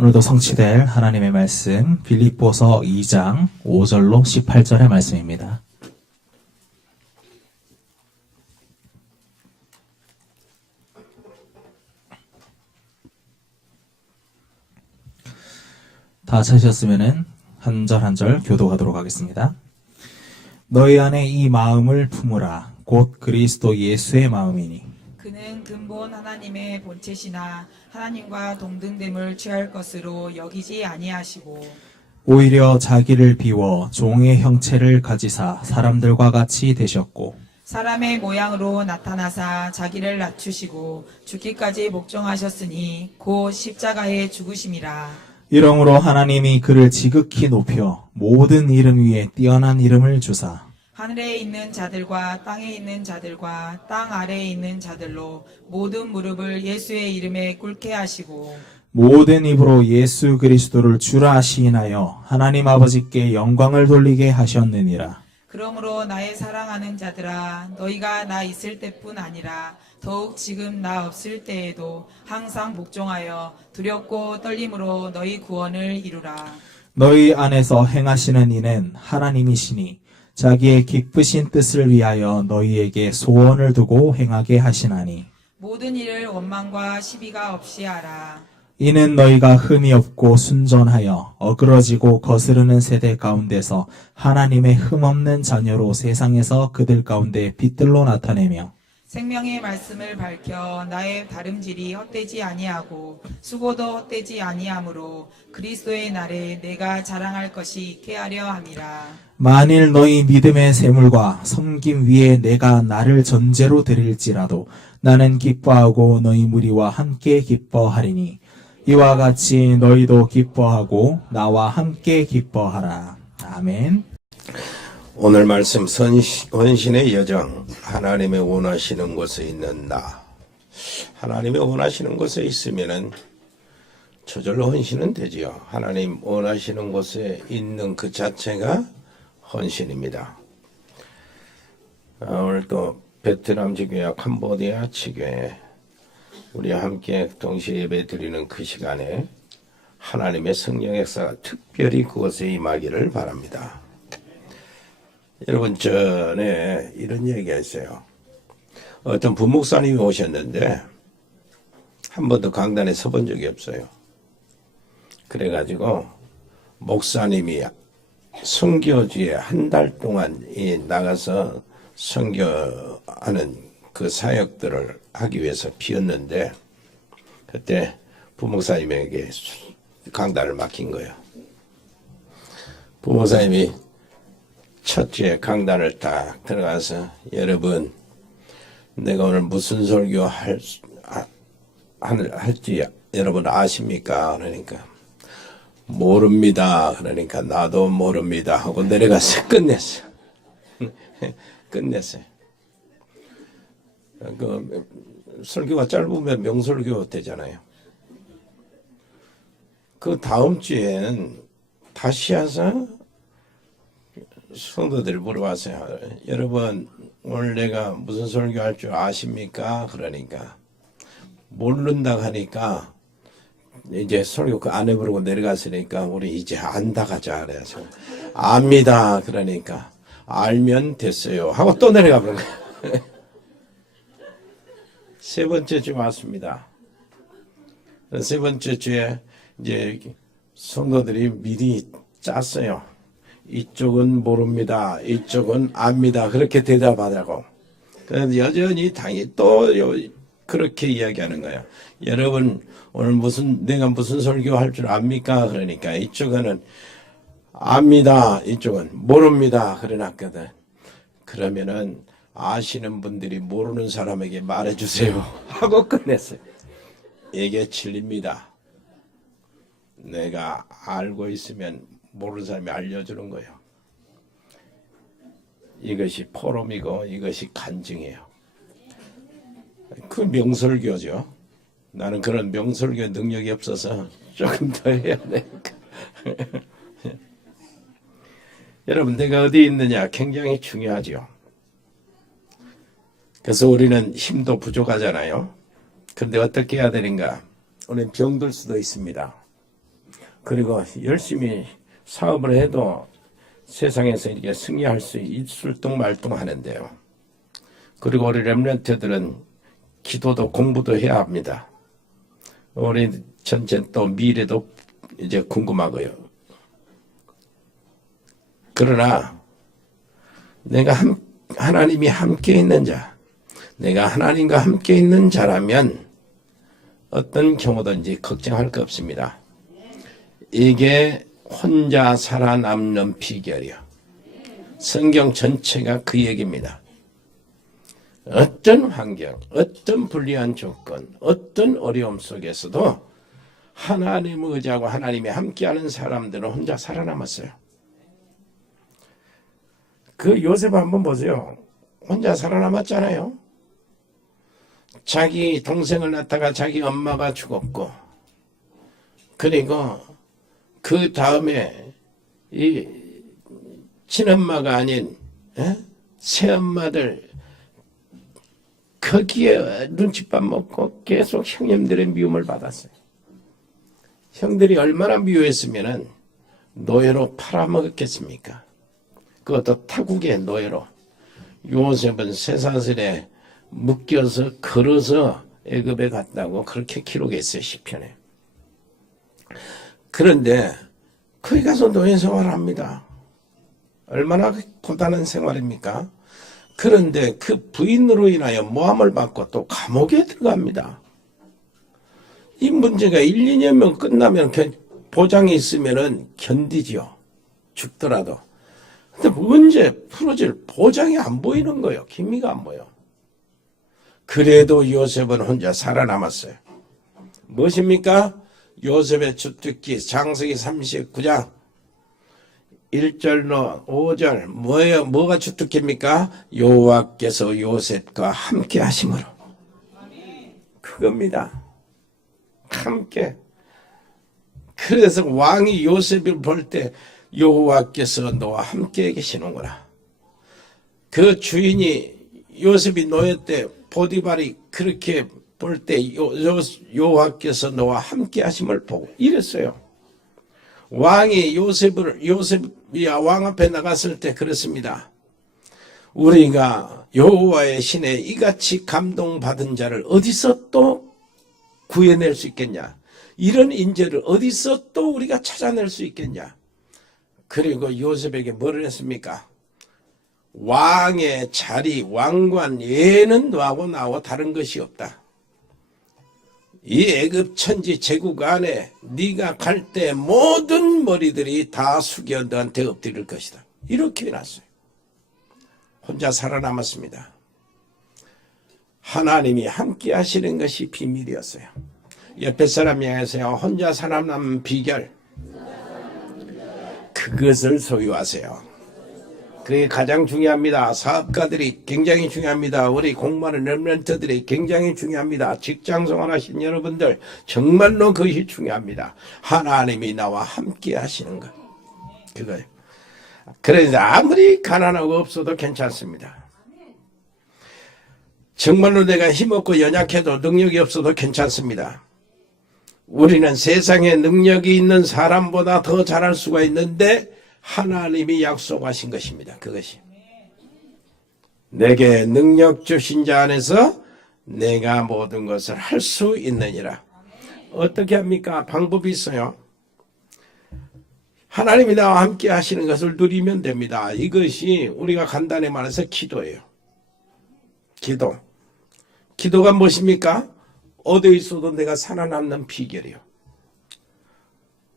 오늘도 성취될 하나님의 말씀 빌립보서 2장 5절로 18절의 말씀입니다. 다 찾으셨으면 한 절 한 절 교독하도록 하겠습니다. 너희 안에 이 마음을 품으라. 곧 그리스도 예수의 마음이니 그는 근본 하나님의 본체시나 하나님과 동등됨을 취할 것으로 여기지 아니하시고 오히려 자기를 비워 종의 형체를 가지사 사람들과 같이 되셨고 사람의 모양으로 나타나사 자기를 낮추시고 죽기까지 복종하셨으니 곧 십자가에 죽으심이라. 이러므로 하나님이 그를 지극히 높여 모든 이름 위에 뛰어난 이름을 주사 하늘에 있는 자들과 땅에 있는 자들과 땅 아래에 있는 자들로 모든 무릎을 예수의 이름에 꿇게 하시고 모든 입으로 예수 그리스도를 주라 시인하여 하나님 아버지께 영광을 돌리게 하셨느니라. 그러므로 나의 사랑하는 자들아 너희가 나 있을 때뿐 아니라 더욱 지금 나 없을 때에도 항상 복종하여 두렵고 떨림으로 너희 구원을 이루라. 너희 안에서 행하시는 이는 하나님이시니 자기의 기쁘신 뜻을 위하여 너희에게 소원을 두고 행하게 하시나니 모든 일을 원망과 시비가 없이 하라. 이는 너희가 흠이 없고 순전하여 어그러지고 거스르는 세대 가운데서 하나님의 흠없는 자녀로 세상에서 그들 가운데 빛들로 나타내며 생명의 말씀을 밝혀 나의 다름질이 헛되지 아니하고 수고도 헛되지 아니하므로 그리스도의 날에 내가 자랑할 것이 있게 하려 함이라. 만일 너희 믿음의 샘물과 섬김 위에 내가 나를 전제로 드릴지라도 나는 기뻐하고 너희 무리와 함께 기뻐하리니 이와 같이 너희도 기뻐하고 나와 함께 기뻐하라. 아멘. 오늘 말씀 헌신의 여정, 하나님의 원하시는 곳에 있는 나. 하나님의 원하시는 곳에 있으면은 저절로 헌신은 되지요. 하나님 원하시는 곳에 있는 그 자체가 헌신입니다. 오늘 또 베트남 지교와 캄보디아 지교에 우리 함께 동시에 예배 드리는 그 시간에 하나님의 성령 역사가 특별히 그곳에 임하기를 바랍니다. 여러분, 전에 이런 얘기가 있어요. 어떤 부목사님이 오셨는데 한 번도 강단에 서본 적이 없어요. 그래가지고 목사님이 선교지에 한 달 동안 나가서 선교하는 그 사역들을 하기 위해서 비었는데 그때 부목사님에게 강단을 맡긴 거예요. 부목사님이 첫째 강단을 딱 들어가서 여러분 내가 오늘 무슨 설교 할지 여러분 아십니까? 그러니까 모릅니다. 그러니까 나도 모릅니다 하고 내려가서 끝냈어요. 끝냈어요. 그 설교가 짧으면 명설교 되잖아요. 그 다음 주에는 다시 와서 성도들 물어봤어요. 여러분 오늘 내가 무슨 설교할 줄 아십니까? 그러니까 모른다 하니까 이제 설교 그 안 해보려고 내려갔으니까 우리 이제 안다 가자 그래서 압니다. 그러니까 알면 됐어요 하고 또 내려가 버린 거예요. 세 번째 주 왔습니다. 세 번째 주에 이제 성도들이 미리 짰어요. 이쪽은 모릅니다. 이쪽은 압니다. 그렇게 대답하자고. 그래서 여전히 당연히 또 그렇게 이야기하는 거예요. 여러분 오늘 내가 무슨 설교할 줄 압니까? 그러니까 이쪽은 압니다. 이쪽은 모릅니다. 그래놨거든. 그러면은 아시는 분들이 모르는 사람에게 말해주세요 하고 끝냈어요. 이게 진리입니다. 내가 알고 있으면 모르는 사람이 알려주는 거예요. 이것이 포럼이고 이것이 간증이에요. 그 명설교죠. 나는 그런 명설교 능력이 없어서 조금 더 해야 되니까. 여러분 내가 어디 있느냐 굉장히 중요하죠. 그래서 우리는 힘도 부족하잖아요. 그런데 어떻게 해야 되는가? 우리는 병들 수도 있습니다. 그리고 열심히 사업을 해도 세상에서 이렇게 승리할 수 있을둥 말둥 하는데요. 그리고 우리 렘넌트들은 기도도 공부도 해야 합니다. 우리 전체 또 미래도 이제 궁금하고요. 그러나 내가 하나님이 함께 있는 자, 내가 하나님과 함께 있는 자라면 어떤 경우든지 걱정할 거 없습니다. 이게 혼자 살아남는 비결이요. 성경 전체가 그 얘기입니다. 어떤 환경, 어떤 불리한 조건, 어떤 어려움 속에서도 하나님을 의지하고 하나님이 함께하는 사람들은 혼자 살아남았어요. 그 요셉 한번 보세요. 혼자 살아남았잖아요. 자기 동생을 낳다가 자기 엄마가 죽었고, 그리고 그 다음에 이 친엄마가 아닌 새엄마들 거기에 눈칫밥 먹고 계속 형님들의 미움을 받았어요. 형들이 얼마나 미워했으면은 노예로 팔아먹었겠습니까? 그것도 타국의 노예로. 요셉은 쇠사슬에 묶여서 걸어서 애굽에 갔다고 그렇게 기록했어요. 시편에. 그런데 거기 가서 노예 생활을 합니다. 얼마나 고단한 생활입니까? 그런데 그 부인으로 인하여 모함을 받고 또 감옥에 들어갑니다. 이 문제가 1, 2년면 끝나면 보장이 있으면은 견디지요. 죽더라도. 근데 문제 풀어질 보장이 안 보이는 거예요. 기미가 안 보여. 그래도 요셉은 혼자 살아남았어요. 무엇입니까? 요셉의 주특기 창세기 39장 1절로 5절 뭐예요? 뭐가 주특기입니까? 여호와께서 요셉과 함께 하심으로. 그겁니다. 함께. 그래서 왕이 요셉을 볼 때 여호와께서 너와 함께 계시는구나. 그 주인이 요셉이 노예 때 보디발이 그렇게 볼 때 여호와께서 너와 함께 하심을 보고 이랬어요. 왕이 요셉이 왕 앞에 나갔을 때 그렇습니다. 우리가 여호와의 신에 이같이 감동받은 자를 어디서 또 구해낼 수 있겠냐? 이런 인재를 어디서 또 우리가 찾아낼 수 있겠냐? 그리고 요셉에게 뭐를 했습니까? 왕의 자리, 왕관 외에는 너하고 나하고 다른 것이 없다. 이 애굽 천지 제국 안에 네가 갈 때 모든 머리들이 다 숙여 너한테 엎드릴 것이다. 이렇게 해놨어요. 혼자 살아남았습니다. 하나님이 함께 하시는 것이 비밀이었어요. 옆에 사람 향해서요. 혼자 살아남는 비결. 그것을 소유하세요. 그게 가장 중요합니다. 사업가들이 굉장히 중요합니다. 우리 공무원 렘넌트들이 굉장히 중요합니다. 직장생활 하신 여러분들 정말로 그것이 중요합니다. 하나님이 나와 함께 하시는 것. 그거예요. 그래서 아무리 가난하고 없어도 괜찮습니다. 정말로 내가 힘없고 연약해도 능력이 없어도 괜찮습니다. 우리는 세상에 능력이 있는 사람보다 더 잘할 수가 있는데 하나님이 약속하신 것입니다. 그것이. 내게 능력 주신 자 안에서 내가 모든 것을 할 수 있느니라. 어떻게 합니까? 방법이 있어요. 하나님이 나와 함께 하시는 것을 누리면 됩니다. 이것이 우리가 간단히 말해서 기도예요. 기도. 기도가 무엇입니까? 어디에 있어도 내가 살아남는 비결이요.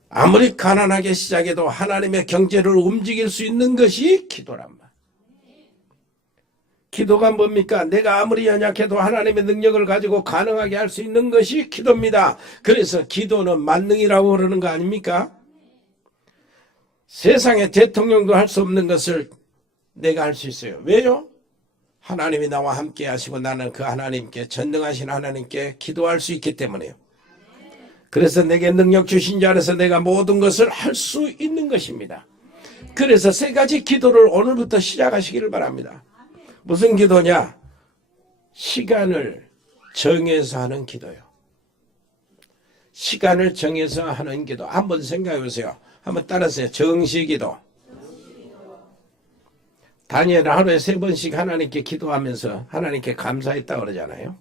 아무리 가난하게 시작해도 하나님의 경제를 움직일 수 있는 것이 기도란 말. 기도가 뭡니까? 내가 아무리 연약해도 하나님의 능력을 가지고 가능하게 할 수 있는 것이 기도입니다. 그래서 기도는 만능이라고 그러는 거 아닙니까? 세상에 대통령도 할 수 없는 것을 내가 할 수 있어요. 왜요? 하나님이 나와 함께 하시고 나는 그 하나님께, 전능하신 하나님께 기도할 수 있기 때문에요. 그래서 내게 능력 주신 자 안에서 내가 모든 것을 할 수 있는 것입니다. 그래서 세 가지 기도를 오늘부터 시작하시기를 바랍니다. 무슨 기도냐? 시간을 정해서 하는 기도요. 시간을 정해서 하는 기도. 한번 생각해 보세요. 한번 따라하세요. 정시기도. 다니엘은 하루에 3번씩 하나님께 기도하면서 하나님께 감사했다고 그러잖아요.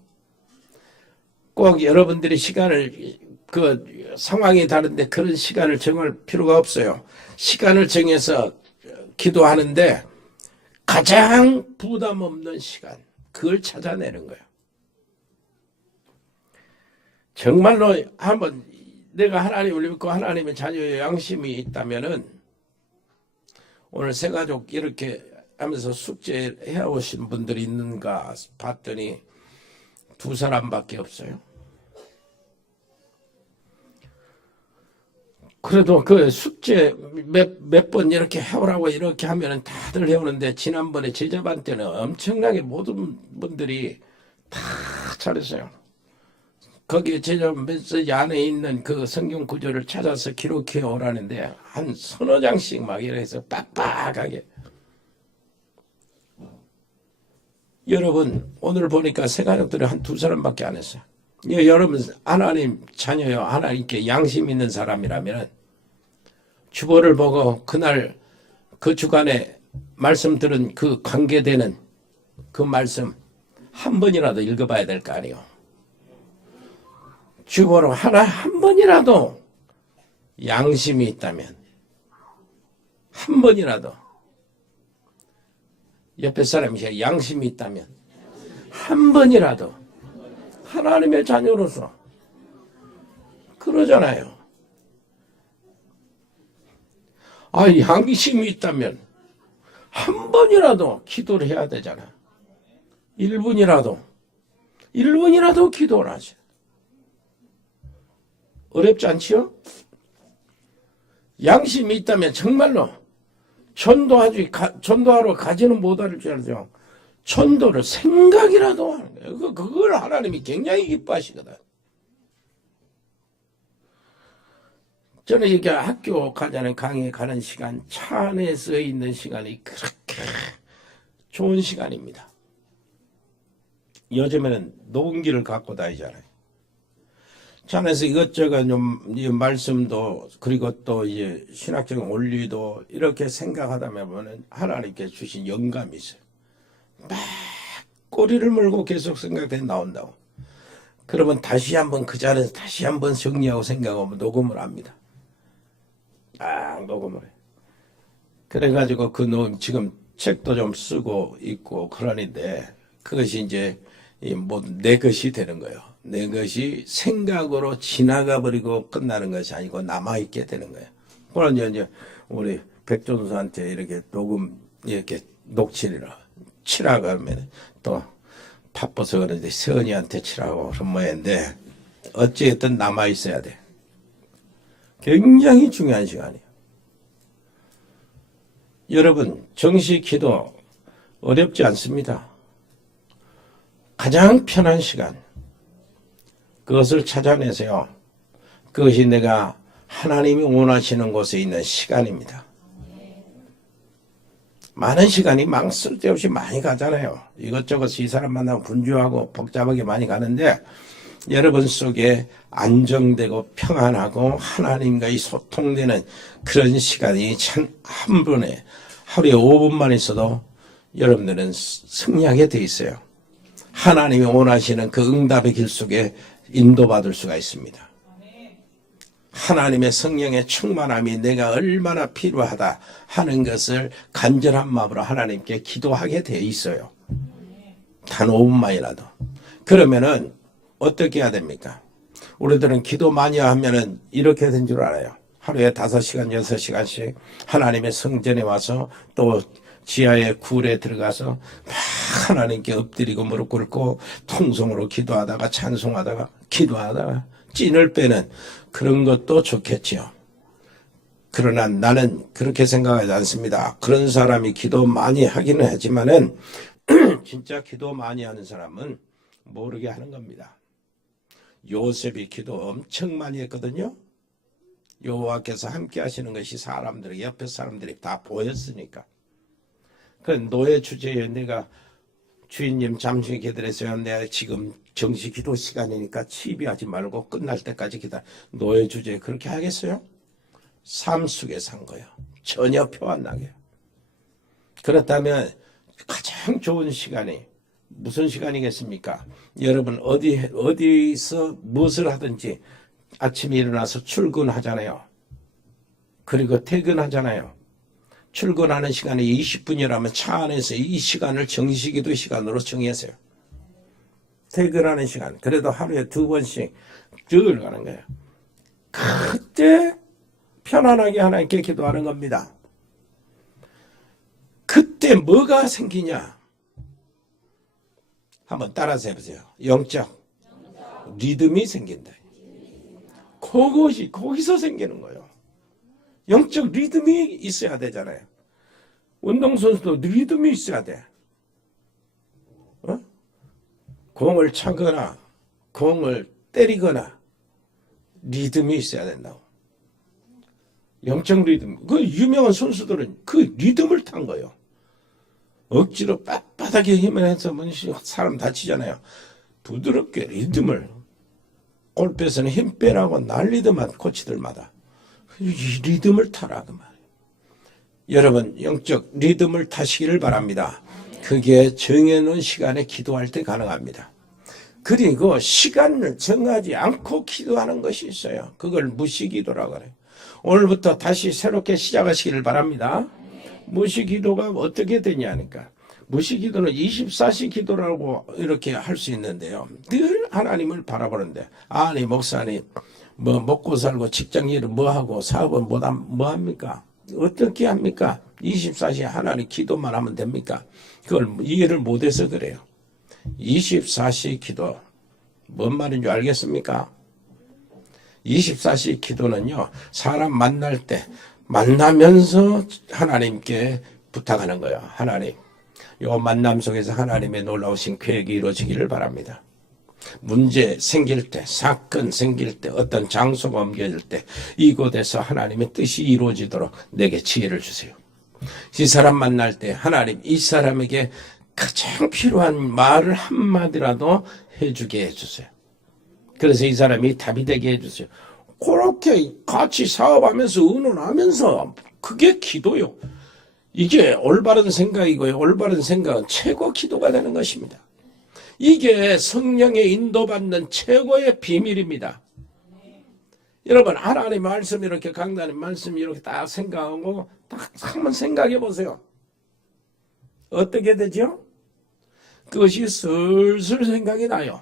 꼭 여러분들이 시간을, 그 상황이 다른데 그런 시간을 정할 필요가 없어요. 시간을 정해서 기도하는데 가장 부담 없는 시간, 그걸 찾아내는 거예요. 정말로 한번 내가 하나님을 믿고 하나님의 자녀의 양심이 있다면은 오늘 새가족 이렇게 하면서 숙제해 오신 분들이 있는가 봤더니 2사람밖에 없어요. 그래도 그 숙제 몇 번 이렇게 해오라고 이렇게 하면은 다들 해오는데 지난번에 제자반 때는 엄청나게 모든 분들이 다 잘했어요. 거기에 제자반 메시지 안에 있는 그 성경 구절을 찾아서 기록해 오라는데 한 3-4장씩 막 이래서 빡빡하게. 여러분 오늘 보니까 새가족들이 한 2사람밖에 안 했어요. 여러분 하나님 자녀요, 하나님께 양심 있는 사람이라면 주보를 보고 그날 그 주간에 말씀 들은 그 관계되는 그 말씀 한 번이라도 읽어봐야 될 거 아니에요. 주보로 한 번이라도 양심이 있다면 한 번이라도 옆에 사람이 양심이 있다면 한 번이라도 하나님의 자녀로서 그러잖아요. 양심이 있다면 한 번이라도 기도를 해야 되잖아. 1분이라도 기도를 하지. 어렵지 않지요? 양심이 있다면 정말로 전도하러 가지는 못할 줄 알죠. 전도를 생각이라도 하는 거예요. 그걸 하나님이 굉장히 기뻐하시거든. 저는 이게 학교 가자는 강의 가는 시간, 차 안에 서 있는 시간이 그렇게 좋은 시간입니다. 요즘에는 녹음기를 갖고 다니잖아요. 차 안에서 이것저것 좀 말씀도 그리고 또 이제 신학적인 원리도 이렇게 생각하다 보면 하나님께 주신 영감이 있어요. 막 꼬리를 물고 계속 생각해 나온다고. 그러면 다시 한번 그 자리에서 다시 한번 정리하고 생각하면 녹음을 합니다. 녹음을 해. 그래가지고 그 녹음 지금 책도 좀 쓰고 있고 그러는데 그것이 이제 뭐 내 것이 되는 거예요. 내 것이 생각으로 지나가 버리고 끝나는 것이 아니고 남아있게 되는 거예요. 그러나 이제 우리 백종수한테 이렇게 녹음 이렇게 녹취를 치라고 하면 또 바빠서 그런데 서은이한테 치라고 그런 모양인데 어찌됐든 남아있어야 돼. 굉장히 중요한 시간이에요. 여러분 정시 기도 어렵지 않습니다. 가장 편한 시간 그것을 찾아내세요. 그것이 내가 하나님이 원하시는 곳에 있는 시간입니다. 많은 시간이 막 쓸데없이 많이 가잖아요. 이것저것 이 사람 만나고 분주하고 복잡하게 많이 가는데 여러분 속에 안정되고 평안하고 하나님과의 소통되는 그런 시간이 참 한 번에 하루에 5분만 있어도 여러분들은 승리하게 돼 있어요. 하나님이 원하시는 그 응답의 길 속에 인도받을 수가 있습니다. 하나님의 성령의 충만함이 내가 얼마나 필요하다 하는 것을 간절한 마음으로 하나님께 기도하게 돼 있어요. 단 5분만이라도. 그러면은 어떻게 해야 됩니까? 우리들은 기도 많이 하면은 이렇게 된 줄 알아요. 하루에 5시간, 6시간씩 하나님의 성전에 와서 또 지하의 굴에 들어가서 막 하나님께 엎드리고 무릎 꿇고 통성으로 기도하다가 찬송하다가 기도하다가 찐을 빼는 그런 것도 좋겠지요. 그러나 나는 그렇게 생각하지 않습니다. 그런 사람이 기도 많이 하기는 하지만은 진짜 기도 많이 하는 사람은 모르게 하는 겁니다. 요셉이 기도 엄청 많이 했거든요. 여호와께서 함께 하시는 것이 사람들이 옆에 사람들이 다 보였으니까. 그 노예 주제에 내가 주인님 잠시 기다리세요. 내가 지금 정시 기도 시간이니까 치비하지 말고 끝날 때까지 기다려. 노예 주제에 그렇게 하겠어요? 삶 속에서 한 거예요. 전혀 표 안 나게. 그렇다면 가장 좋은 시간이 무슨 시간이겠습니까? 여러분 어디서 무엇을 하든지 아침에 일어나서 출근하잖아요. 그리고 퇴근하잖아요. 출근하는 시간이 20분이라면 차 안에서 이 시간을 정시기도 시간으로 정했어요. 퇴근하는 시간. 그래도 하루에 2번씩 쭉 가는 거예요. 그때 편안하게 하나님께 기도하는 겁니다. 그때 뭐가 생기냐? 한번 따라서 해보세요. 영적 리듬이 생긴다. 그것이 거기서 생기는 거예요. 영적 리듬이 있어야 되잖아요. 운동선수도 리듬이 있어야 돼. 공을 차거나 공을 때리거나 리듬이 있어야 된다고. 영적 리듬. 그 유명한 선수들은 그 리듬을 탄 거예요. 억지로 빳빳하게 힘을 해서 사람 다치잖아요. 부드럽게 리듬을. 골프에서는 힘 빼라고 난리더만 코치들마다. 이 리듬을 타라 그 말이에요. 여러분 영적 리듬을 타시기를 바랍니다. 그게 정해놓은 시간에 기도할 때 가능합니다. 그리고 시간을 정하지 않고 기도하는 것이 있어요. 그걸 무시기도라고 해요. 오늘부터 다시 새롭게 시작하시기를 바랍니다. 무시기도가 어떻게 되냐니까. 무시기도는 24시 기도라고 이렇게 할 수 있는데요. 늘 하나님을 바라보는데, 아니 목사님 뭐 먹고 살고 직장 일을 뭐 하고 사업은 뭐 합니까? 어떻게 합니까? 24시 하나님 기도만 하면 됩니까? 그걸 이해를 못해서 그래요. 24시 기도 뭔 말인 줄 알겠습니까? 24시 기도는요, 사람 만날 때 만나면서 하나님께 부탁하는 거예요. 하나님, 요 만남 속에서 하나님의 놀라우신 계획이 이루어지기를 바랍니다. 문제 생길 때, 사건 생길 때, 어떤 장소가 옮겨질 때 이곳에서 하나님의 뜻이 이루어지도록 내게 지혜를 주세요. 이 사람 만날 때 하나님 이 사람에게 가장 필요한 말을 한마디라도 해주게 해주세요. 그래서 이 사람이 답이 되게 해주세요. 그렇게 같이 사업하면서 의논하면서 그게 기도요. 이게 올바른 생각이고요. 올바른 생각은 최고 기도가 되는 것입니다. 이게 성령의 인도받는 최고의 비밀입니다. 여러분 하나님의 말씀 이렇게 강단의 말씀 이렇게 딱 생각하고 딱 한번 생각해 보세요. 어떻게 되죠? 그것이 슬슬 생각이 나요.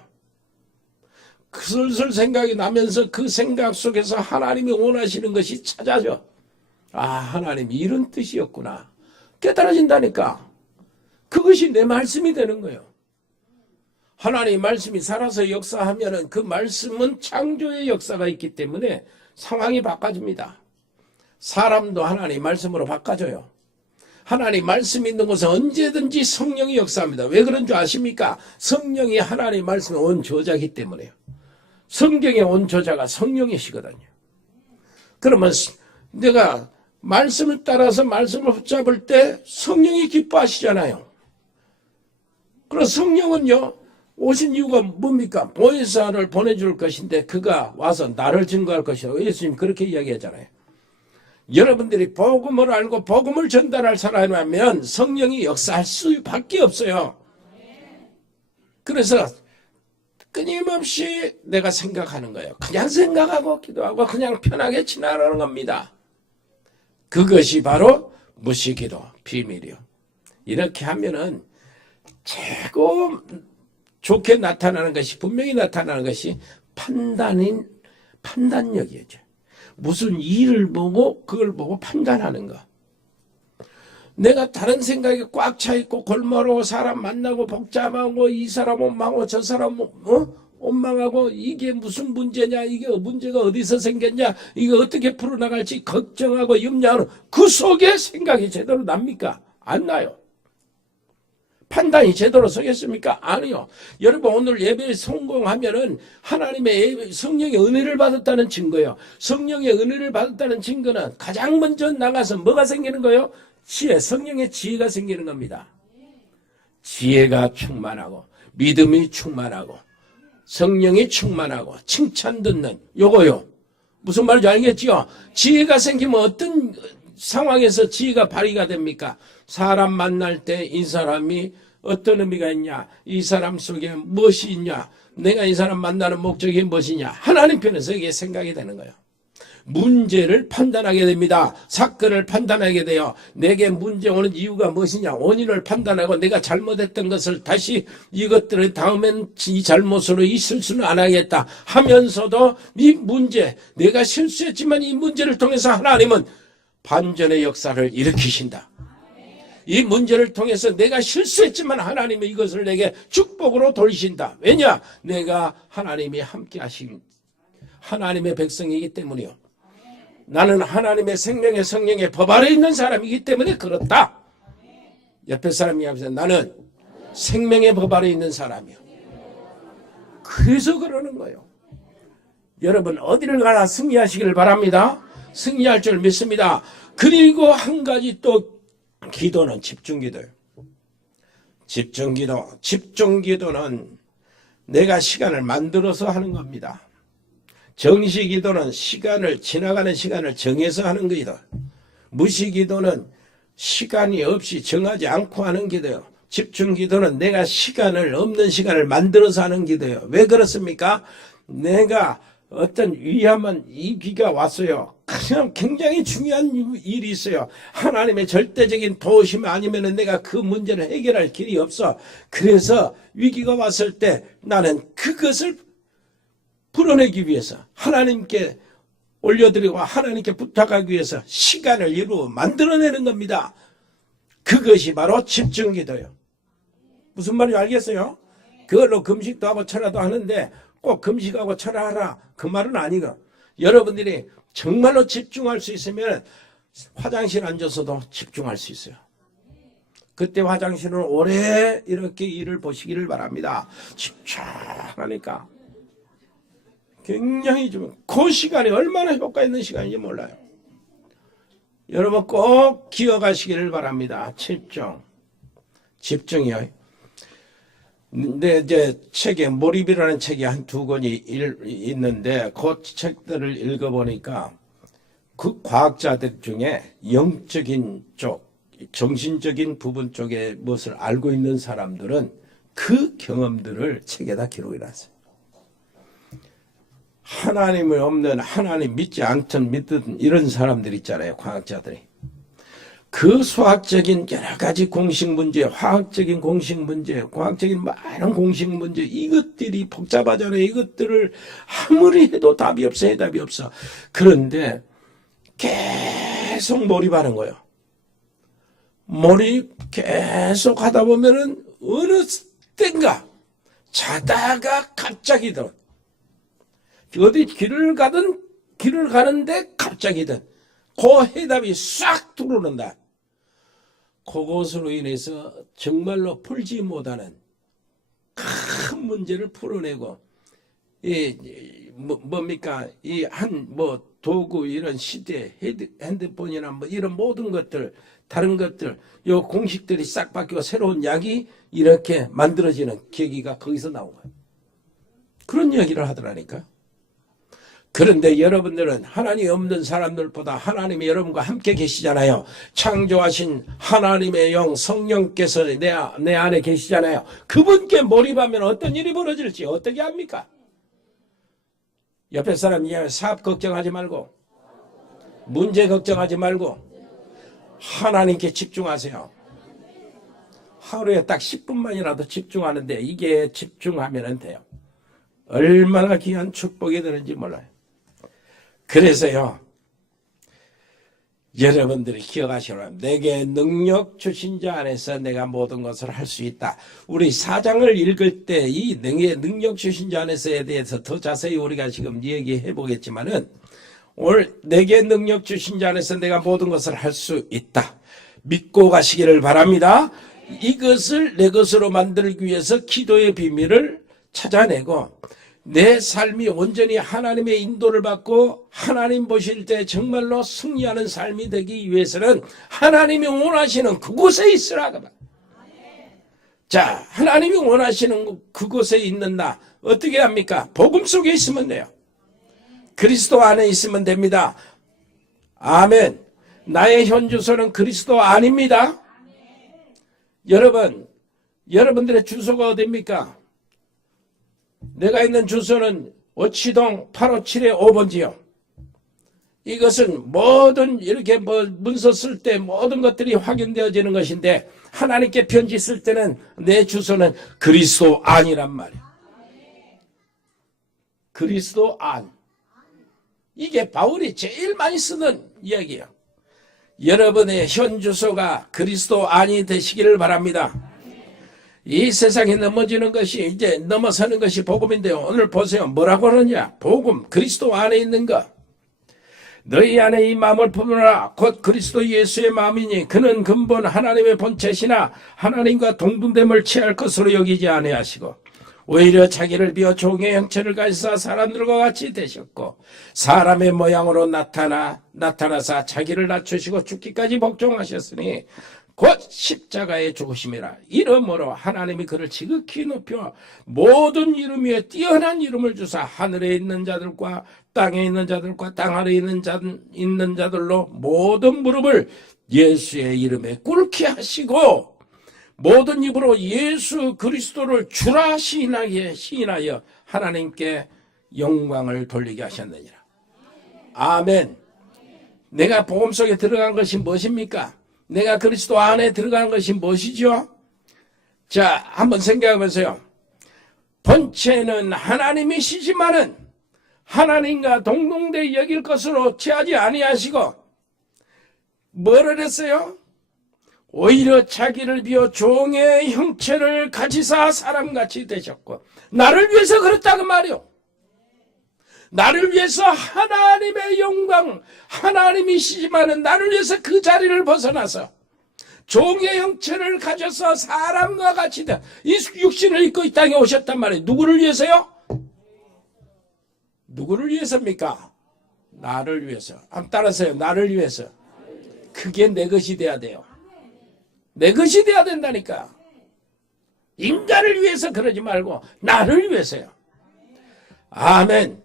슬슬 생각이 나면서 그 생각 속에서 하나님이 원하시는 것이 찾아져. 아, 하나님 이런 뜻이었구나. 깨달아진다니까. 그것이 내 말씀이 되는 거예요. 하나님의 말씀이 살아서 역사하면은 그 말씀은 창조의 역사가 있기 때문에 상황이 바꿔집니다. 사람도 하나님의 말씀으로 바꿔져요. 하나님 말씀이 있는 곳은 언제든지 성령이 역사합니다. 왜 그런 줄 아십니까? 성령이 하나님 말씀의 원저자이기 때문에요. 성경의 원저자가 성령이시거든요. 그러면 내가 말씀을 따라서 말씀을 붙잡을 때 성령이 기뻐하시잖아요. 그래서 성령은요, 오신 이유가 뭡니까? 보혜사를 보내줄 것인데 그가 와서 나를 증거할 것이라고 예수님 그렇게 이야기하잖아요. 여러분들이 복음을 알고 복음을 전달할 사람이라면 성령이 역사할 수밖에 없어요. 그래서 끊임없이 내가 생각하는 거예요. 그냥 생각하고 기도하고 그냥 편하게 지나가는 겁니다. 그것이 바로 무시기도 비밀이요. 이렇게 하면은 최고 좋게 나타나는 것이 분명히 나타나는 것이 판단력이죠. 무슨 일을 보고 그걸 보고 판단하는 거. 내가 다른 생각이 꽉 차 있고 골머로 사람 만나고 복잡하고 이 사람 원망하고 저 사람 원망하고 이게 무슨 문제냐, 이게 문제가 어디서 생겼냐, 이거 어떻게 풀어나갈지 걱정하고 염려하는 그 속에 생각이 제대로 납니까? 안 나요. 판단이 제대로 서겠습니까? 아니요. 여러분 오늘 예배에 성공하면은 하나님의 성령의 은혜를 받았다는 증거예요. 성령의 은혜를 받았다는 증거는 가장 먼저 나가서 뭐가 생기는 거예요? 성령의 지혜가 생기는 겁니다. 지혜가 충만하고 믿음이 충만하고 성령이 충만하고 칭찬 듣는 요거요. 무슨 말인지 알겠지요? 지혜가 생기면 어떤 상황에서 지혜가 발휘가 됩니까? 사람 만날 때 이 사람이 어떤 의미가 있냐? 이 사람 속에 무엇이 있냐? 내가 이 사람 만나는 목적이 무엇이냐? 하나님 편에서 이게 생각이 되는 거예요. 문제를 판단하게 됩니다. 사건을 판단하게 돼요. 내게 문제 오는 이유가 무엇이냐? 원인을 판단하고 내가 잘못했던 것을 다시 이것들을 다음엔 이 잘못으로 이 실수는 안 하겠다 하면서도 이 문제, 내가 실수했지만 이 문제를 통해서 하나님은 반전의 역사를 일으키신다. 이 문제를 통해서 내가 실수했지만 하나님은 이것을 내게 축복으로 돌리신다. 왜냐? 내가 하나님이 함께 하신 하나님의 백성이기 때문이요. 나는 하나님의 생명의 성령의 법 아래 있는 사람이기 때문에 그렇다. 옆에 사람이 하면서 나는 생명의 법 아래 있는 사람이요. 그래서 그러는 거예요. 여러분 어디를 가나 승리하시기를 바랍니다. 승리할 줄 믿습니다. 그리고 한 가지 또 기도는 집중기도예요. 집중기도는 내가 시간을 만들어서 하는 겁니다. 정시기도는 지나가는 시간을 정해서 하는 기도. 무시기도는 시간이 없이 정하지 않고 하는 기도예요. 집중기도는 내가 없는 시간을 만들어서 하는 기도예요. 왜 그렇습니까? 내가 어떤 위험한 이 비가 왔어요. 그냥 굉장히 중요한 일이 있어요. 하나님의 절대적인 도우심 아니면 내가 그 문제를 해결할 길이 없어. 그래서 위기가 왔을 때 나는 그것을 풀어내기 위해서 하나님께 올려드리고 하나님께 부탁하기 위해서 시간을 이루어 만들어내는 겁니다. 그것이 바로 집중기도예요. 무슨 말인지 알겠어요? 그걸로 금식도 하고 철야도 하는데 꼭 금식하고 철야하라 그 말은 아니고 여러분들이 정말로 집중할 수 있으면 화장실 앉아서도 집중할 수 있어요. 그때 화장실은 오래 이렇게 일을 보시기를 바랍니다. 집중하니까 굉장히 그 시간이 얼마나 효과 있는 시간인지 몰라요. 여러분 꼭 기억하시기를 바랍니다. 집중이요. 근데 이제 책에 몰입이라는 책이 한 2권이 있는데 그 책들을 읽어보니까 그 과학자들 중에 영적인 쪽, 정신적인 부분 쪽에 무엇을 알고 있는 사람들은 그 경험들을 책에다 기록해 놨어요. 하나님을 없는, 하나님 믿지 않든 믿든 이런 사람들 있잖아요. 과학자들이. 그 수학적인 여러 가지 공식 문제, 화학적인 공식 문제, 과학적인 많은 공식 문제, 이것들이 복잡하잖아요. 이것들을 아무리 해도 답이 없어, 해답이 없어. 그런데 계속 몰입하는 거예요. 몰입 계속 하다 보면은 어느 땐가 자다가 갑자기든 어디 길을 가는데 갑자기든 그 해답이 싹 들어오는다. 그것으로 인해서 정말로 풀지 못하는 큰 문제를 풀어내고 뭡니까 이 도구 이런 시대 핸드폰이나 이런 모든 것들 다른 것들 요 공식들이 싹 바뀌고 새로운 약이 이렇게 만들어지는 계기가 거기서 나온 거예요. 그런 얘기를 하더라니까. 그런데 여러분들은 하나님이 없는 사람들보다 하나님이 여러분과 함께 계시잖아요. 창조하신 하나님의 영 성령께서 내 안에 계시잖아요. 그분께 몰입하면 어떤 일이 벌어질지 어떻게 합니까? 옆에 사람 이야기 사업 걱정하지 말고 문제 걱정하지 말고 하나님께 집중하세요. 하루에 딱 10분만이라도 집중하는데 이게 집중하면 돼요. 얼마나 귀한 축복이 되는지 몰라요. 그래서요, 여러분들이 기억하시라면 내게 능력 주신 자 안에서 내가 모든 것을 할 수 있다. 우리 4장을 읽을 때 이 능력 주신 자 안에서에 대해서 더 자세히 우리가 지금 얘기해 보겠지만은 오늘 내게 능력 주신 자 안에서 내가 모든 것을 할 수 있다. 믿고 가시기를 바랍니다. 이것을 내 것으로 만들기 위해서 기도의 비밀을 찾아내고 내 삶이 온전히 하나님의 인도를 받고 하나님 보실 때 정말로 승리하는 삶이 되기 위해서는 하나님이 원하시는 그곳에 있으라. 자, 하나님이 원하시는 그곳에 있는 나 어떻게 합니까? 복음 속에 있으면 돼요. 그리스도 안에 있으면 됩니다. 아멘. 나의 현 주소는 그리스도 아닙니다. 여러분들의 주소가 어디입니까? 내가 있는 주소는 오치동 857의 5번지요. 이것은 모든 이렇게 문서 쓸 때 모든 것들이 확인되어지는 것인데 하나님께 편지 쓸 때는 내 주소는 그리스도 안이란 말이야. 그리스도 안. 이게 바울이 제일 많이 쓰는 이야기예요. 여러분의 현 주소가 그리스도 안이 되시기를 바랍니다. 이 세상에 넘어지는 것이 이제 넘어서는 것이 복음인데요. 오늘 보세요. 뭐라고 하느냐? 복음, 그리스도 안에 있는 것. 너희 안에 이 마음을 품으라. 곧 그리스도 예수의 마음이니 그는 근본 하나님의 본체시나 하나님과 동등됨을 취할 것으로 여기지 아니하시고 오히려 자기를 비워 종의 형체를 가지사 사람들과 같이 되셨고 사람의 모양으로 나타나사 자기를 낮추시고 죽기까지 복종하셨으니 곧 십자가에 죽으심이라. 이러므로 하나님이 그를 지극히 높여 모든 이름 위에 뛰어난 이름을 주사 하늘에 있는 자들과 땅에 있는 자들과 땅 아래에 있는 자들로 모든 무릎을 예수의 이름에 꿇게 하시고 모든 입으로 예수 그리스도를 주라 시인하여 하나님께 영광을 돌리게 하셨느니라. 아멘. 내가 복음 속에 들어간 것이 무엇입니까? 내가 그리스도 안에 들어가는 것이 무엇이죠? 자, 한번 생각해 보세요. 본체는 하나님이시지만은 하나님과 동등되이 여길 것으로 취하지 아니하시고 뭐를 했어요? 오히려 자기를 비워 종의 형체를 가지사 사람같이 되셨고 나를 위해서 그랬다고 말이요. 나를 위해서 하나님의 영광, 하나님이시지만은 나를 위해서 그 자리를 벗어나서 종의 형체를 가져서 사람과 같이 이 육신을 입고 이 땅에 오셨단 말이에요. 누구를 위해서요? 누구를 위해서입니까? 나를 위해서. 한번 따라서요. 나를 위해서. 그게 내 것이 돼야 돼요. 내 것이 돼야 된다니까. 인간을 위해서 그러지 말고 나를 위해서요. 아멘.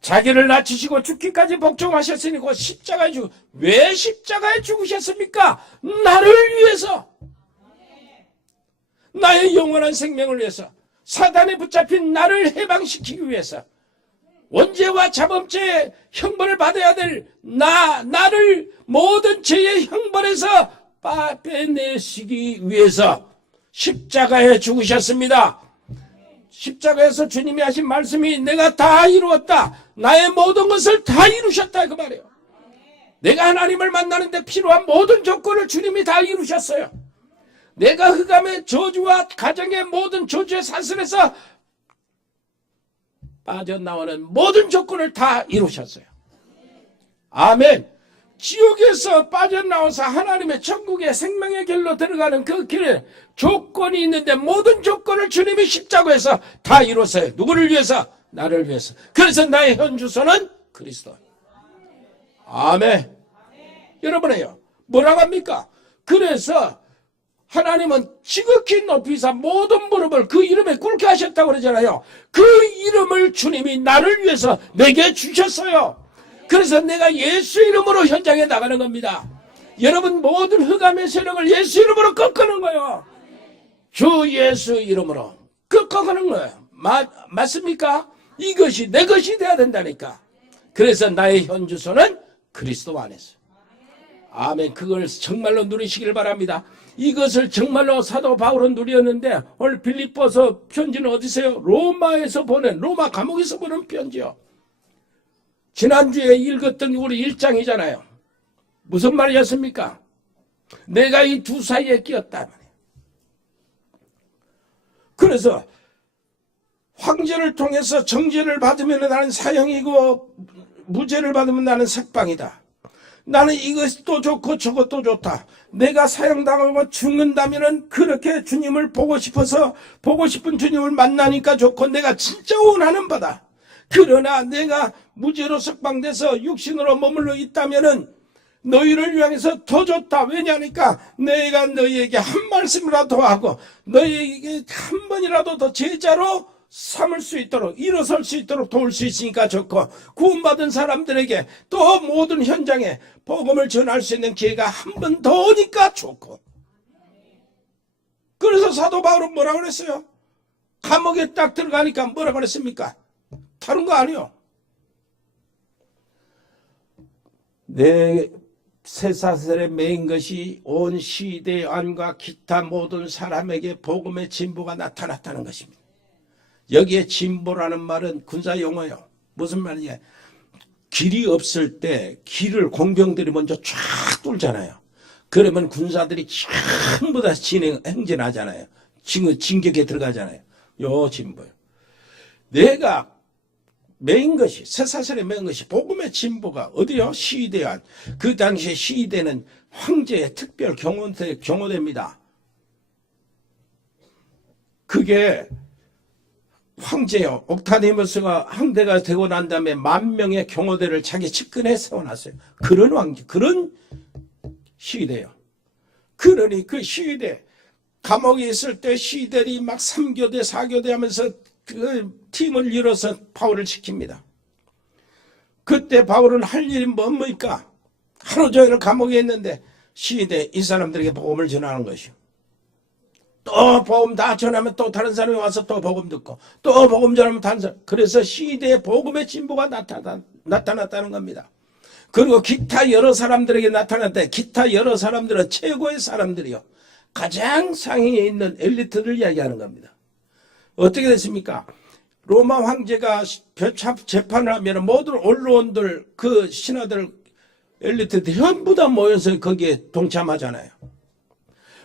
자기를 낮추시고 죽기까지 복종하셨으니 그 십자가에 왜 십자가에 죽으셨습니까? 나를 위해서. 나의 영원한 생명을 위해서. 사단에 붙잡힌 나를 해방시키기 위해서. 원죄와 자범죄의 형벌을 받아야 될 나를 모든 죄의 형벌에서 빼내시기 위해서 십자가에 죽으셨습니다. 십자가에서 주님이 하신 말씀이 내가 다 이루었다. 나의 모든 것을 다 이루셨다 그 말이에요. 내가 하나님을 만나는데 필요한 모든 조건을 주님이 다 이루셨어요. 내가 흑암의 저주와 가정의 모든 저주의 사슬에서 빠져나오는 모든 조건을 다 이루셨어요. 아멘. 지옥에서 빠져나와서 하나님의 천국의 생명의 길로 들어가는 그 길에 조건이 있는데 모든 조건을 주님이 십자가에서 다 이뤘어요. 누구를 위해서? 나를 위해서. 그래서 나의 현 주소는 그리스도. 아멘. 여러분이요. 뭐라고 합니까? 그래서 하나님은 지극히 높이사 모든 무릎을 그 이름에 꿇게 하셨다고 그러잖아요. 그 이름을 주님이 나를 위해서 내게 주셨어요. 그래서 내가 예수 이름으로 현장에 나가는 겁니다. 여러분 모든 흑암의 세력을 예수 이름으로 꺾는 거예요. 주 예수 이름으로 꺾어가는 거예요. 맞습니까? 이것이 내 것이 돼야 된다니까. 그래서 나의 현 주소는 그리스도 안에서. 아멘. 그걸 정말로 누리시길 바랍니다. 이것을 정말로 사도 바울은 누렸는데 오늘 빌립보서 편지는 어디세요? 로마에서 보낸, 로마 감옥에서 보낸 편지요. 지난주에 읽었던 우리 1장이잖아요. 무슨 말이었습니까? 내가 이 두 사이에 끼었다. 그래서 황제를 통해서 정죄를 받으면 나는 사형이고 무죄를 받으면 나는 석방이다. 나는 이것도 좋고 저것도 좋다. 내가 사형당하고 죽는다면 그렇게 주님을 보고 싶어서 보고 싶은 주님을 만나니까 좋고 내가 진짜 원하는 바다. 그러나 내가 무죄로 석방돼서 육신으로 머물러 있다면은 너희를 위해서 더 좋다. 왜냐니까 내가 너희에게 한 말씀이라도 하고 너희에게 한 번이라도 더 제자로 삼을 수 있도록 일어설 수 있도록 도울 수 있으니까 좋고, 구원받은 사람들에게 또 모든 현장에 복음을 전할 수 있는 기회가 한 번 더 오니까 좋고. 그래서 사도 바울은 뭐라고 그랬어요? 감옥에 딱 들어가니까 뭐라고 그랬습니까? 다른 거 아니요. 내 쇠사슬에 매인 것이 온 시대의 안과 기타 모든 사람에게 복음의 진보가 나타났다는 것입니다. 여기에 진보라는 말은 군사 용어예요. 무슨 말이냐? 길이 없을 때 길을 공병들이 먼저 쫙 뚫잖아요. 그러면 군사들이 전부 다 행진하잖아요. 진격에 들어가잖아요. 요 진보요. 내가 매인 것이, 쇠사슬에 매인 것이 복음의 진보가 어디요? 시대안. 그 당시에 시대는 황제의 특별 경호대입니다. 그게 황제요. 옥타니무스가 황제가 되고 난 다음에 10,000명의 경호대를 자기 측근에 세워놨어요. 그런 황제, 그런 시대요. 그러니 그 시대, 감옥에 있을 때 시대들이 막 3교대, 4교대 하면서 그 팀을 이뤄서 바울을 지킵니다. 그때 바울은 할 일이 뭡니까? 하루 종일 감옥에 있는데 시대 이 사람들에게 복음을 전하는 것이요. 또 복음 다 전하면 또 다른 사람이 와서 또 복음 듣고 또 복음 전하면 다른 사람. 그래서 시대에 복음의 진보가 나타났다는 겁니다. 그리고 기타 여러 사람들에게 나타났대. 기타 여러 사람들은 최고의 사람들이요. 가장 상위에 있는 엘리트를 이야기하는 겁니다. 어떻게 됐습니까? 로마 황제가 재판을 하면 모든 언론들, 그 신하들, 엘리트들 전부 다 모여서 거기에 동참하잖아요.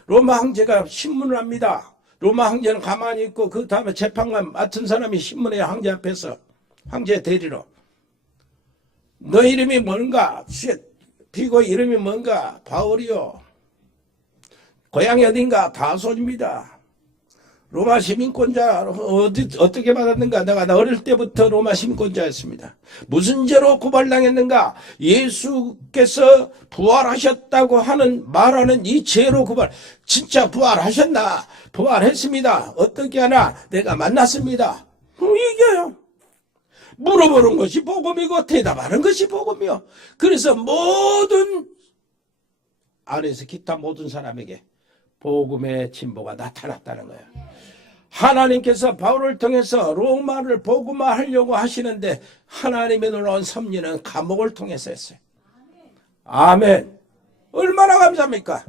로마 황제가 신문을 합니다. 로마 황제는 가만히 있고 그 다음에 재판관 맡은 사람이 신문해요. 황제 앞에서. 황제 대리로. 너 이름이 뭔가? 피고 이름이 뭔가? 바울이요. 고향이 어딘가? 다소입니다. 로마 시민권자 어떻게 받았는가? 나 어릴 때부터 로마 시민권자였습니다. 무슨 죄로 고발당했는가? 예수께서 부활하셨다고 말하는 이 죄로 진짜 부활하셨나? 부활했습니다. 어떻게 하나? 내가 만났습니다. 이겨요. 물어보는 것이 복음이고 대답하는 것이 복음이요. 그래서 모든 안에서 기타 모든 사람에게 복음의 진보가 나타났다는 거예요. 하나님께서 바울을 통해서 로마를 복음화하려고 하시는데 하나님의 놀라운 섭리는 감옥을 통해서 했어요. 아멘. 얼마나 감사합니까?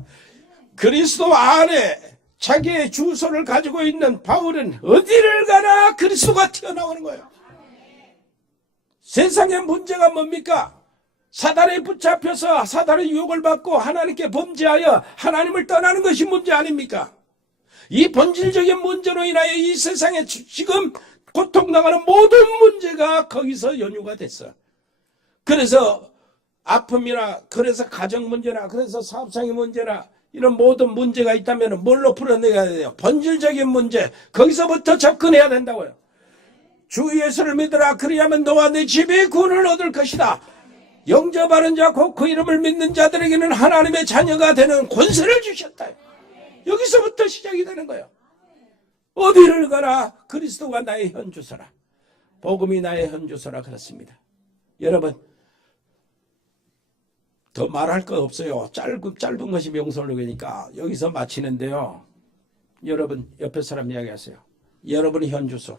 그리스도 안에 자기의 주소를 가지고 있는 바울은 어디를 가나 그리스도가 튀어나오는 거예요. 세상의 문제가 뭡니까? 사단에 붙잡혀서 사단의 유혹을 받고 하나님께 범죄하여 하나님을 떠나는 것이 문제 아닙니까? 이 본질적인 문제로 인하여 이 세상에 지금 고통당하는 모든 문제가 거기서 연유가 됐어. 그래서 아픔이나 그래서 가정 문제나 그래서 사업상의 문제나 이런 모든 문제가 있다면 뭘로 풀어내야 돼요? 본질적인 문제, 거기서부터 접근해야 된다고요. 주 예수를 믿으라. 그리하면 너와 내 집이 구원을 얻을 것이다. 영접하는 자 곧 그 이름을 믿는 자들에게는 하나님의 자녀가 되는 권세를 주셨다. 여기서부터 시작이 되는 거예요. 어디를 가나 그리스도가 나의 현주소라. 복음이 나의 현주소라. 그렇습니다. 여러분, 더 말할 거 없어요. 짧은 것이 명설록이니까 여기서 마치는데요. 여러분 옆에 사람 이야기하세요. 여러분의 현주소,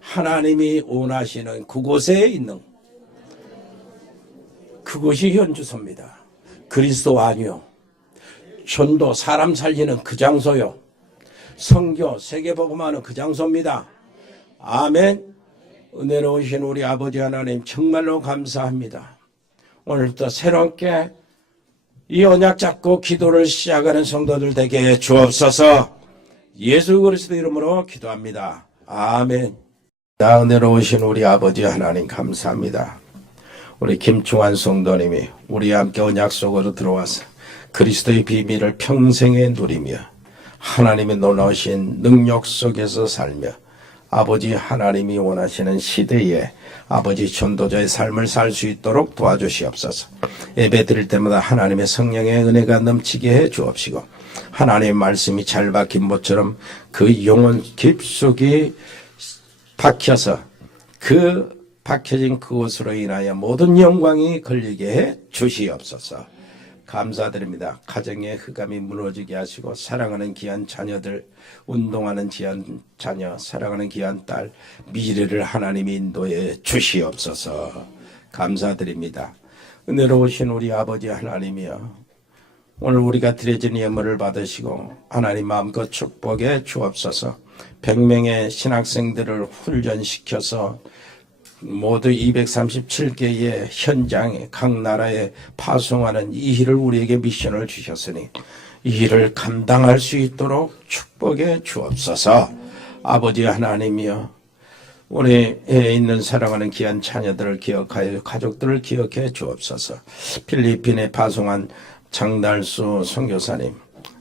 하나님이 원하시는 그곳에 있는 그것이 현주소입니다. 그리스도 아니요. 전도, 사람 살리는 그 장소요. 선교, 세계복음하는 그 장소입니다. 아멘. 은혜로우신 우리 아버지 하나님 정말로 감사합니다. 오늘부터 새롭게 이 언약 잡고 기도를 시작하는 성도들 되게 주옵소서. 예수 그리스도 이름으로 기도합니다. 아멘. 나 은혜로우신 우리 아버지 하나님 감사합니다. 우리 김충환 성도님이 우리와 함께 언약 속으로 들어와서 그리스도의 비밀을 평생에 누리며 하나님의 놀라우신 능력 속에서 살며 아버지 하나님이 원하시는 시대에 아버지 전도자의 삶을 살 수 있도록 도와주시옵소서. 예배 드릴 때마다 하나님의 성령의 은혜가 넘치게 해 주옵시고 하나님의 말씀이 잘 박힌 모처럼 그 영혼 깊숙이 박혀서 그 박혀진 그것으로 인하여 모든 영광이 걸리게 해 주시옵소서. 감사드립니다. 가정의 흑암이 무너지게 하시고 사랑하는 귀한 자녀들, 운동하는 귀한 자녀, 사랑하는 귀한 딸, 미래를 하나님이 인도해 주시옵소서. 감사드립니다. 은혜로우신 우리 아버지 하나님이여, 오늘 우리가 드려진 예물을 받으시고 하나님 마음껏 축복해 주옵소서. 100명의 신학생들을 훈련시켜서 모두 237개의 현장에 각 나라에 파송하는 이 일을 우리에게 미션을 주셨으니 이 일을 감당할 수 있도록 축복해 주옵소서. 아버지 하나님이여, 우리에 있는 사랑하는 귀한 자녀들을 기억하여 가족들을 기억해 주옵소서. 필리핀에 파송한 장달수 선교사님,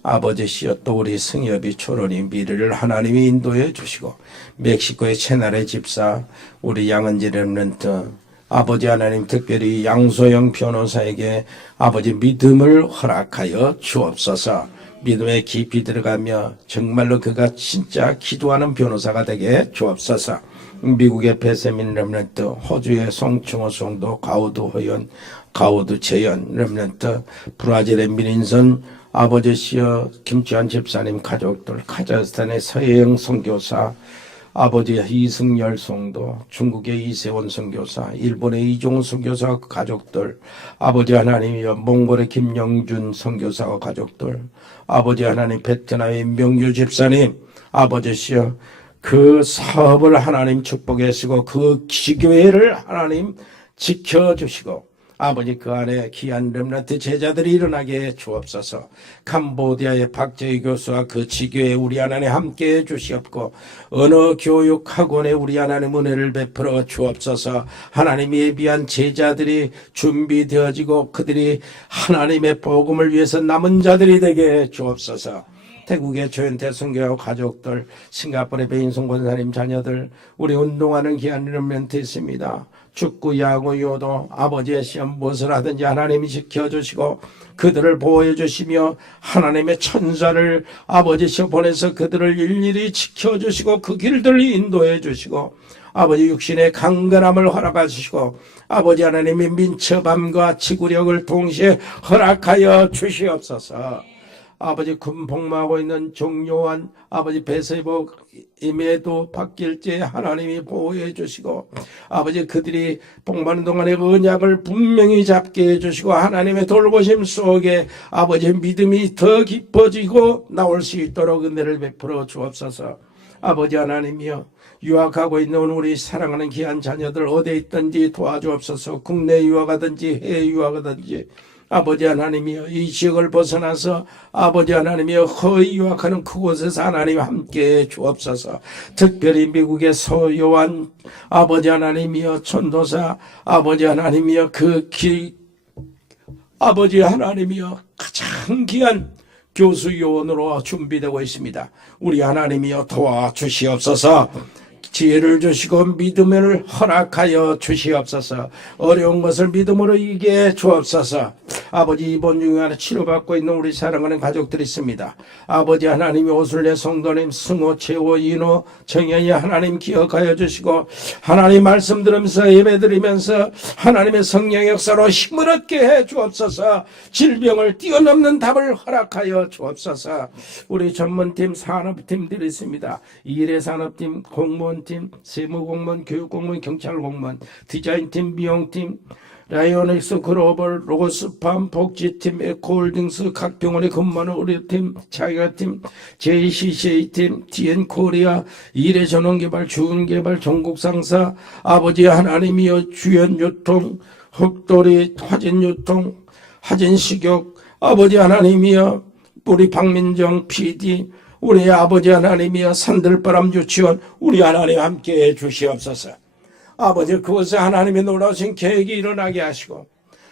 아버지시여, 또 우리 승엽이 초론이 미래를 하나님이 인도해 주시고 멕시코의 채나레 집사 우리 양은지 렘넌트 아버지 하나님, 특별히 양소영 변호사에게 아버지 믿음을 허락하여 주옵소서. 믿음에 깊이 들어가며 정말로 그가 진짜 기도하는 변호사가 되게 주옵소서. 미국의 배세민 렘넌트, 호주의 송충호 성도, 가우드 호연, 가우드 재현 렘넌트, 브라질의 민인선 아버지시여, 김치환 집사님 가족들, 카자흐스탄의 서혜영 선교사, 아버지 이승열 성도, 중국의 이세원 선교사, 일본의 이종훈 선교사 가족들, 아버지 하나님이여, 몽골의 김영준 선교사와 가족들, 아버지 하나님 베트남의 명유 집사님, 아버지시여, 그 사업을 하나님 축복하시고 그 기교회를 하나님 지켜주시고 아버지 그 안에 귀한 렘넌트 제자들이 일어나게 해 주옵소서. 캄보디아의 박재희 교수와 그 지교회 우리 하나님 함께해 주시옵고 언어 교육 학원에 우리 하나님 은혜를 베풀어 주옵소서. 하나님 예비한 제자들이 준비되어지고 그들이 하나님의 복음을 위해서 남은 자들이 되게 해 주옵소서. 태국의 조현태 선교와 가족들, 싱가포르의 배인성 권사님 자녀들, 우리 운동하는 귀한 렘넌트 있습니다. 축구, 야구, 요도, 아버지의 시험 무엇을 하든지 하나님이 지켜주시고 그들을 보호해 주시며 하나님의 천사를 아버지시여 보내서 그들을 일일이 지켜주시고 그 길들을 인도해 주시고 아버지 육신의 강건함을 허락하시고 아버지 하나님의 민첩함과 지구력을 동시에 허락하여 주시옵소서. 아버지 군 복무하고 있는 정요한 아버지 배세복 임에도 박길재 하나님이 보호해 주시고 아버지 그들이 복무하는 동안에 언약을 분명히 잡게 해주시고 하나님의 돌보심 속에 아버지 믿음이 더 깊어지고 나올 수 있도록 은혜를 베풀어 주옵소서. 아버지 하나님이여, 유학하고 있는 우리 사랑하는 귀한 자녀들 어디에 있든지 도와주옵소서. 국내 유학하든지 해외 유학하든지 아버지 하나님이여, 이 지역을 벗어나서 아버지 하나님이여 허위 유학하는 그곳에서 하나님 함께해 주옵소서. 특별히 미국의 서요한 아버지 하나님이여 전도사 아버지 하나님이여 아버지 하나님이여 가장 귀한 교수 요원으로 준비되고 있습니다. 우리 하나님이여 도와주시옵소서. 지혜를 주시고 믿음을 허락하여 주시옵소서. 어려운 것을 믿음으로 이기게 주옵소서. 아버지 입원 중에 치료받고 있는 우리 사랑하는 가족들이 있습니다. 아버지 하나님이 오순례 성도님 승호, 최호, 인호, 정현이 하나님 기억하여 주시고 하나님 말씀 들으면서 예배드리면서 하나님의 성령 역사로 힘을 얻게 해 주옵소서. 질병을 뛰어넘는 답을 허락하여 주옵소서. 우리 전문팀 산업팀들이 있습니다. 일의 산업팀, 공무원팀, 세무공무원, 교육공무원, 경찰공무원, 디자인팀, 미용팀, 라이오닉스 글로벌, 로고스팜, 복지팀, 에코홀딩스, 각 병원에 근무하는 의료팀, 자기가팀, JCCA팀, TN코리아, 일의 전원개발, 주은개발, 전국상사, 아버지 하나님이여 주연유통, 흑돌이, 화진유통, 화진식욕, 아버지 하나님이여 우리 박민정 PD, 우리 아버지 하나님이여 산들바람 유치원, 우리 하나님 함께해 주시옵소서. 아버지 그곳에 하나님의 놀라우신 계획이 일어나게 하시고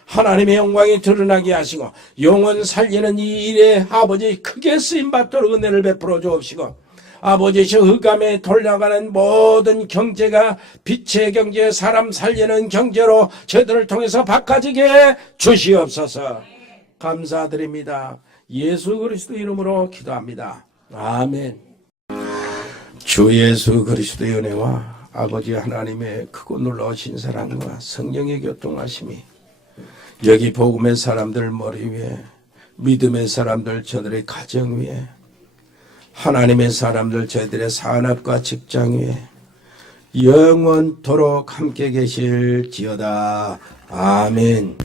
하나님의 영광이 드러나게 하시고 영혼 살리는 이 일에 아버지 크게 쓰임받도록 은혜를 베풀어 주옵시고 아버지 저 흑암에 돌아가는 모든 경제가 빛의 경제, 사람 살리는 경제로 저들을 통해서 바꿔지게 주시옵소서. 감사드립니다. 예수 그리스도 이름으로 기도합니다. 아멘. 주 예수 그리스도의 은혜와 아버지 하나님의 크고 놀라우신 사랑과 성령의 교통하심이 여기 복음의 사람들 머리 위에, 믿음의 사람들 저들의 가정 위에, 하나님의 사람들 저희들의 산업과 직장 위에 영원토록 함께 계실지어다. 아멘.